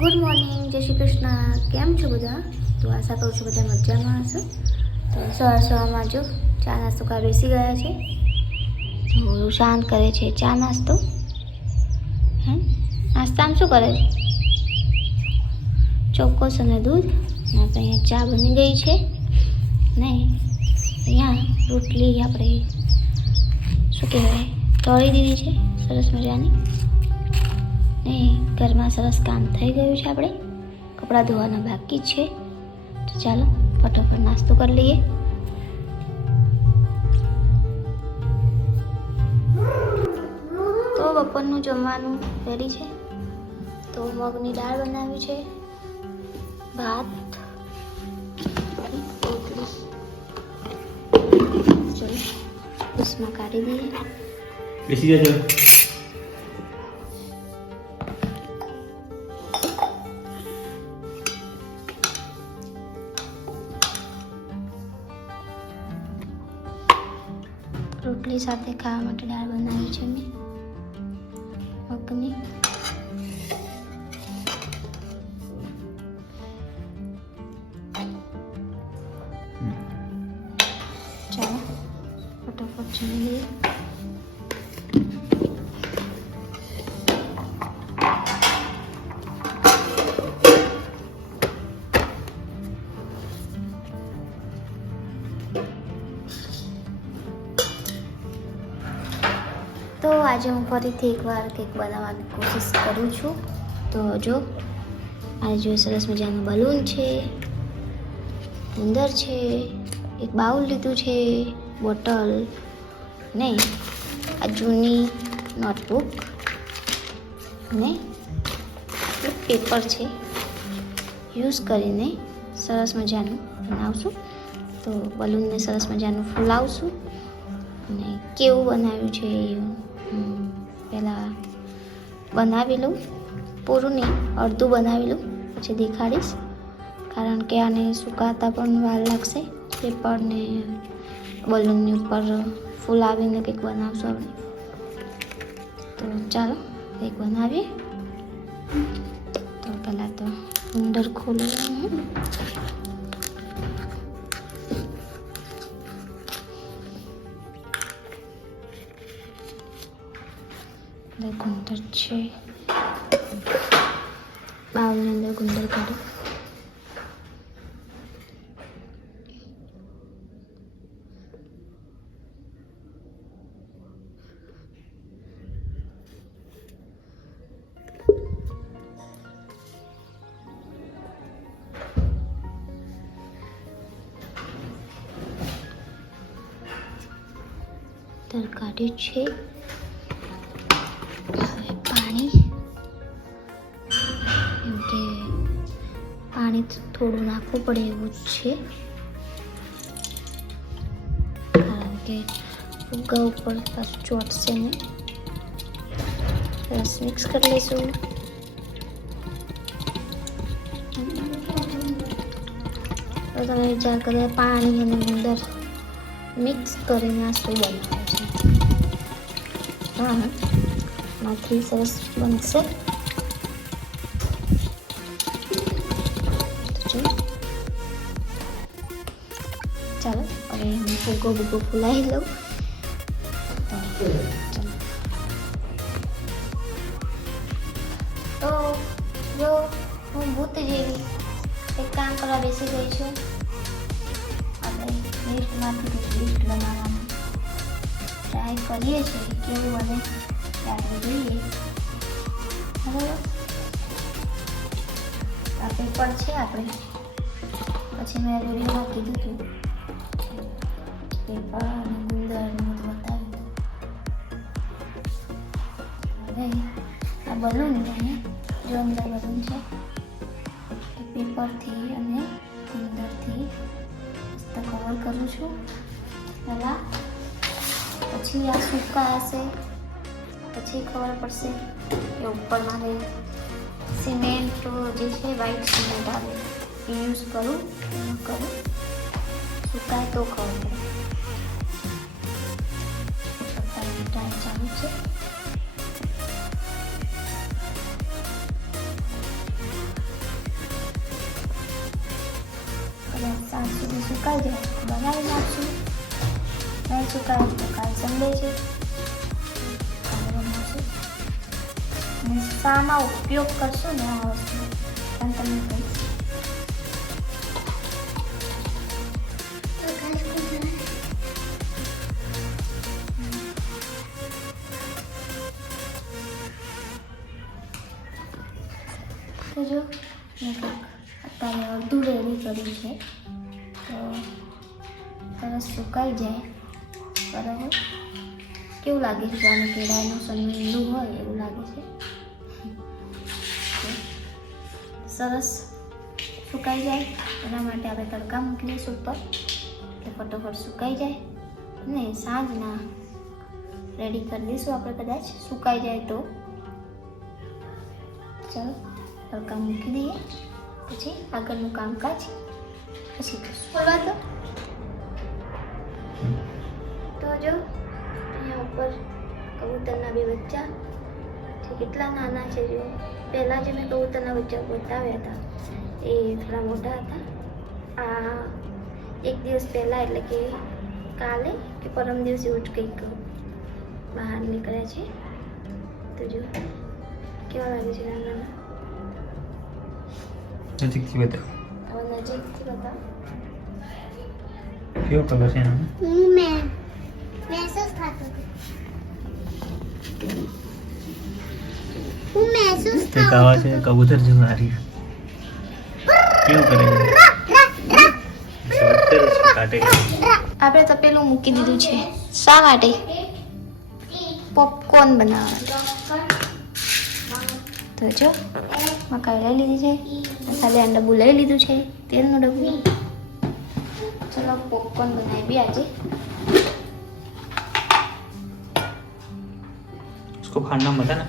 Good morning, જય શ્રી કૃષ્ણ. કેમ છો બધા? તો આશા કરું છું બધા મજામાં હશો. તો સવારમાં જો ચા નાસ્તો કરવા બેસી ગયા છે. તો શાંત કરે છે ચા નાસ્તો. હે નાસ્તામાં શું કરે છે? ચોક્કસ અને દૂધ. ને આપણે અહીંયા ચા બની ગઈ છે ને અહીંયા રોટલી આપણે શું કહેવાય તળી દીધી છે સરસ મજાની. ને ઘરમાં સરસ કામ થઈ ગયું છે. આપણે કપડાં ધોવાના બાકી છે. તો ચાલો ફટાફટ નાસ્તો કરી લઈએ. તો બપોરનું જમવાનું રેડી છે. તો મગની દાળ બનાવી છે, ભાત, રોટલી. ચલો ઉસમાં કાઢી દઈએ. બેસી જજો. રોટલી સાથે ખાવા માટે દાળ બનાવી છે મેં મગની. ચાલો ફટાફટ જમી લઈએ. તો આજે હું ફરીથી એકવાર કેક બનાવવાની કોશિશ કરું છું. તો જો આજે જો સરસ મજાનું બલૂન છે, અંદર છે, એક બાઉલ લીધું છે, બોટલ ને આ જૂની નોટબુક ને એક પેપર છે. યુઝ કરીને સરસ મજાનું બનાવશું. તો બલૂનને સરસ મજાનું ફૂલાવશું અને કેવું બનાવ્યું છે પહેલાં બનાવી લઉં. પૂરું નહીં, અડધું બનાવી લઉં, પછી દેખાડીશ. કારણ કે આને સુકાતા પણ વાર લાગશે. પેપરને બલૂનની ઉપર ફૂલાવીને કંઈક બનાવશું આપણે. તો ચાલો કંઈક બનાવીએ. તો પહેલાં તો અંદર ખોલી લઉં. ગુંદર છે, બાઉલની અંદર ગુંદર કાઢો. તર કાઢ્યું છે. પાણી થોડું નાખવું પડે એવું જ છે, કારણ કે ફુગ્ગા ઉપર પાછું ચોટશે ને. સરસ મિક્સ કરી લઈશું. તો તમે વિચાર કરો પાણી અને અંદર મિક્સ કરીને આ શું બનાવે છે. હા, આમાંથી સરસ બનશે. ચાલો હવે હું ફુગ્ગો બુગ્ગો ફૂલાવી લઉં. તો જો હું ભૂત જેવી એક કામ કરવા બેસી ગઈ છું. આપણે લિસ્ટમાંથી લિસ્ટ બનાવવાનું ટ્રાય કરીએ છીએ કેવું બને ત્યારે જોઈએ. બરાબર, આ પેપર છે આપણે. પછી મેં વિડીયોમાં કીધું હતું પેપર અને ગુંદરનું બતાવ્યું. હવે આ બલૂન ને જો અંદર બલૂન છે એ પેપરથી અને ગુંદરથી મસ્ત કવર કરું છું પહેલાં. પછી આ સુકાશે પછી ખબર પડશે કે ઉપર મારે સિમેન્ટ જે છે વ્હાઈટ સિમેન્ટ આવે એ યુઝ કરું સુકાય તો ખબર પડે. ટ્રાય ચાલુ છે. સુધી સુકાઈ જાય બનાવી નાખશું. નહીં સુકાય તો કાલ સન્ડે છે, કાલે બનાવશું. અને શામાં ઉપયોગ કરશું ને આ વસ્તુ પણ તમને કહીશ. તો જો મેં અત્યારે અડધું રેડી કર્યું છે, તો સરસ સુકાઈ જાય બરાબર. કેવું લાગે છે? આને કેળાનું સન્નું હોય એવું લાગે છે. સરસ સુકાઈ જાય એના માટે આપણે તડકા મૂકી દઈશું ઉપર, એટલે ફટોફટ સુકાઈ જાય ને સાંજના રેડી કરી દઈશું આપણે. કદાચ સુકાઈ જાય તો ચાલો તડકા મૂકી દઈએ, પછી આગળનું કામકાજ પછી બોલવા તો જો અહીંયા ઉપર કબૂતરના બે બચ્ચા છે. કેટલા નાના છે! જો પહેલાં જે મેં કબૂતરના બચ્ચા બતાવ્યા હતા એ થોડા મોટા હતા. આ એક દિવસ પહેલાં એટલે કે કાલે કે પરમ દિવસ એવું જ કંઈક બહાર નીકળ્યા છે. તો જો કેવા લાગે છે નાના નાના. નજીકથી બતાવો. હવે નજીકથી બતાવો. કેવો કલર છે એનો? મેં મહેસૂસ થતો હું મહેસૂસ તે કાવા છે કબૂતર જેવું આ રહ્યું. કેવું કરે છે? કાટે. આપણે તપેલું મૂકી દીધું છે. શા માટે? પોપકોર્ન બનાવવા. તો જો મકાઈ લઈ લીધી છે, મસાલાનું ડબ્બું લઈ લીધું છે, તેલનું ડબ્બું. ચલો પોપકોર્ન બનાવી બી આજે. उसको खाना मत है ना.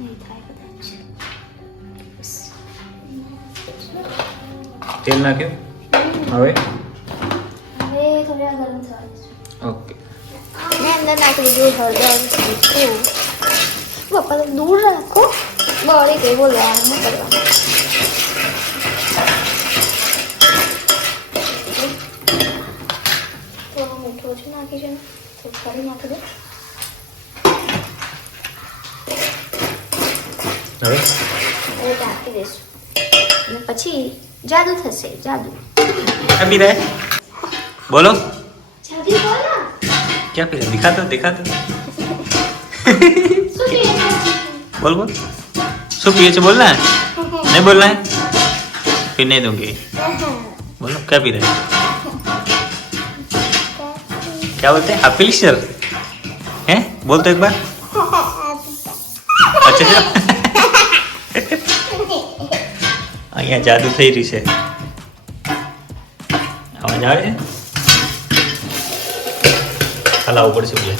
નહીં થાય કદાચ. બસ. તેલ નાખ્યું હવે. હવે થોડા ગરમ થવા દઈશું. ઓકે. મેં અંદર નાખી દીધું હળદર, મીઠું. પપ્પા તો દૂર રાખો, બળી ગઈ બોલવાનું શું કરવાનું. થોડું મીઠું ઓછું નાખી છે ને થોડું ફરી નાખી દો. હવે હવે ઢાંકી દઈશું અને પછી જાદુ થશે. જાદુ क्या पी रहा है? बोलो જાદુ બોલો. क्या पी रहा है? दिखा तो શું પીએ છે? बोल शू पिए बोलना है? नहीं बोलना है फिर नहीं दूंगी. बोलो क्या पी रहे हैं? क्या बोलते हैं? हैप्पी लिस्टर हैं? बोल तो एक बार. अच्छा છે. અહીંયા જાદુ થઈ રહી છે. અવાજ આવે છે? હલાવવું પડશે બોલે.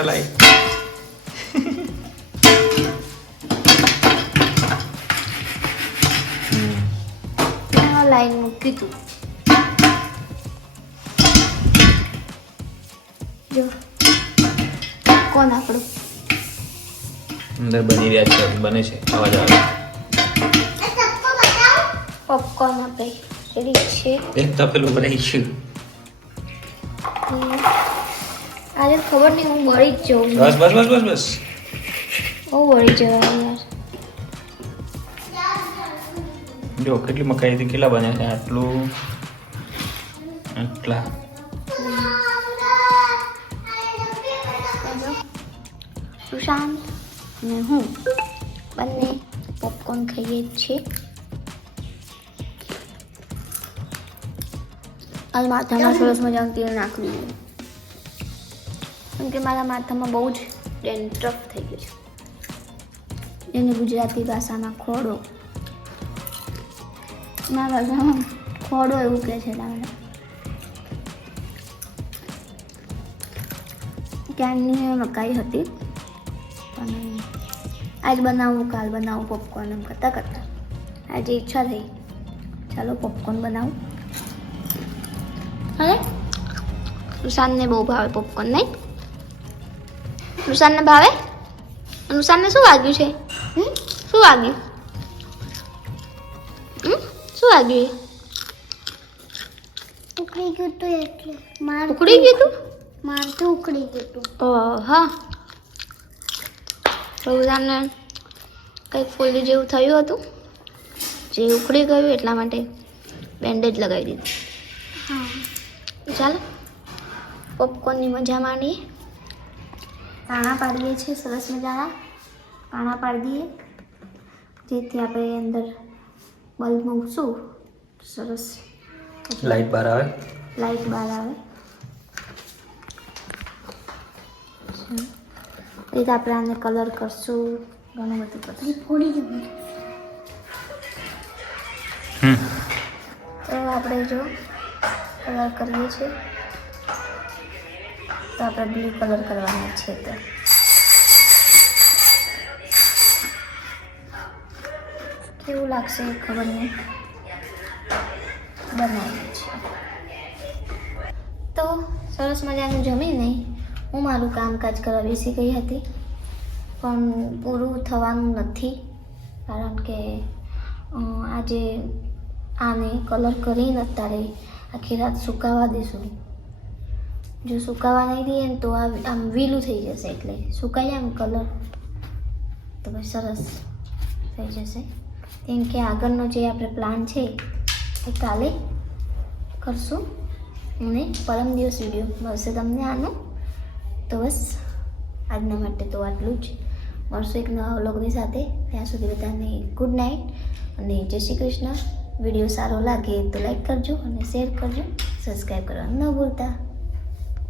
હલાય. લાઈન મૂકી તું જો કોણ આપણું અંદર બની રહ્યા છે. બને છે. અવાજ આવે. પોપકોર્ન આપણે રેડી છે. એક તપેલું બનાવી ગયું. આજે ખબર નહીં હું મળી જ જાઉં. બસ. બહુ મળી જવાય યાર. જો કેટલી મકાઈ હતી, કેટલા બન્યા છે? આટલા. સુશાંત અને હું બંને પોપકોર્ન ખાઈએ જ છીએ. આજ માથામાં સરસ મજાનું તેલ નાખી દીધું, કેમ કે મારા માથામાં બહુ જ ડેન્ડ્રફ થઈ ગયું છે, જેને ગુજરાતી ભાષામાં ખોડો, ના ભાષામાં ખોડો એવું કહે છે. ક્યાંની મકાઈ હતી પણ આજ બનાવું કાલ બનાવું પોપકોર્ન એમ કરતાં કરતાં આજે ઈચ્છા થઈ ચાલો પોપકોર્ન બનાવું. હવે સુશાંતને બહુ ભાવે પોપકોર્ન નહીં? નુસાનને ભાવે? નુસાનને શું વાગ્યું છે? શું વાગ્યું? શું વાગ્યું? ઉકળી ગયું તું એટલે માર ઉકળી ગયું તું? મારતું ઉકળી ગયું તું. હા નુસાનને કંઈક ફૂલી જેવું થયું હતું જે ઉકળી ગયું એટલા માટે બેન્ડેજ લગાવી દીધું. હા ચાલો પોપકોર્નની મજા માંડીએ. કાણા પાડીએ છીએ સરસ મજાના કાણા પાડી દઈએ જેથી આપણે અંદર બલ્બ મૂકશું સરસ લાઈટ બહાર આવે. લાઈટ બહાર આવે. એ રીતે આપણે આને કલર કરશું ઘણું બધું કરશું. ફોડી ગયું. તો આપણે જો કલર કરીએ છીએ તો આપણે બ્લુ કલર કરવાનો છે. તો કેવું લાગશે એ ખબર નહીં, બનાવીએ છીએ. તો સરસ મજાનું જમીને હું મારું કામકાજ કરવા બેસી ગઈ હતી, પણ પૂરું થવાનું નથી કારણ કે આજે આને કલર કરીને અત્યારે આખી રાત સુકાવા દઈશું. જો સુકાવા નહીં દઈએ ને તો આમ વીલું થઈ જશે, એટલે સુકાઈ આમ કલર તો પછી સરસ થઈ જશે. કેમ કે આગળનો જે આપણે પ્લાન છે એ કાલે કરશું અને પરમ દિવસ વિડીયો મળશે તમને આનો. તો બસ આજના માટે તો આટલું જ. મળશું એક નવા વ્લોગની સાથે. ત્યાં સુધી બધાને ગુડ નાઇટ અને જય શ્રી કૃષ્ણ. વિડીયો સારો લાગે તો લાઈક કરજો અને શેર કરજો, સબસ્ક્રાઈબ કરવાનું ન ભૂલતા.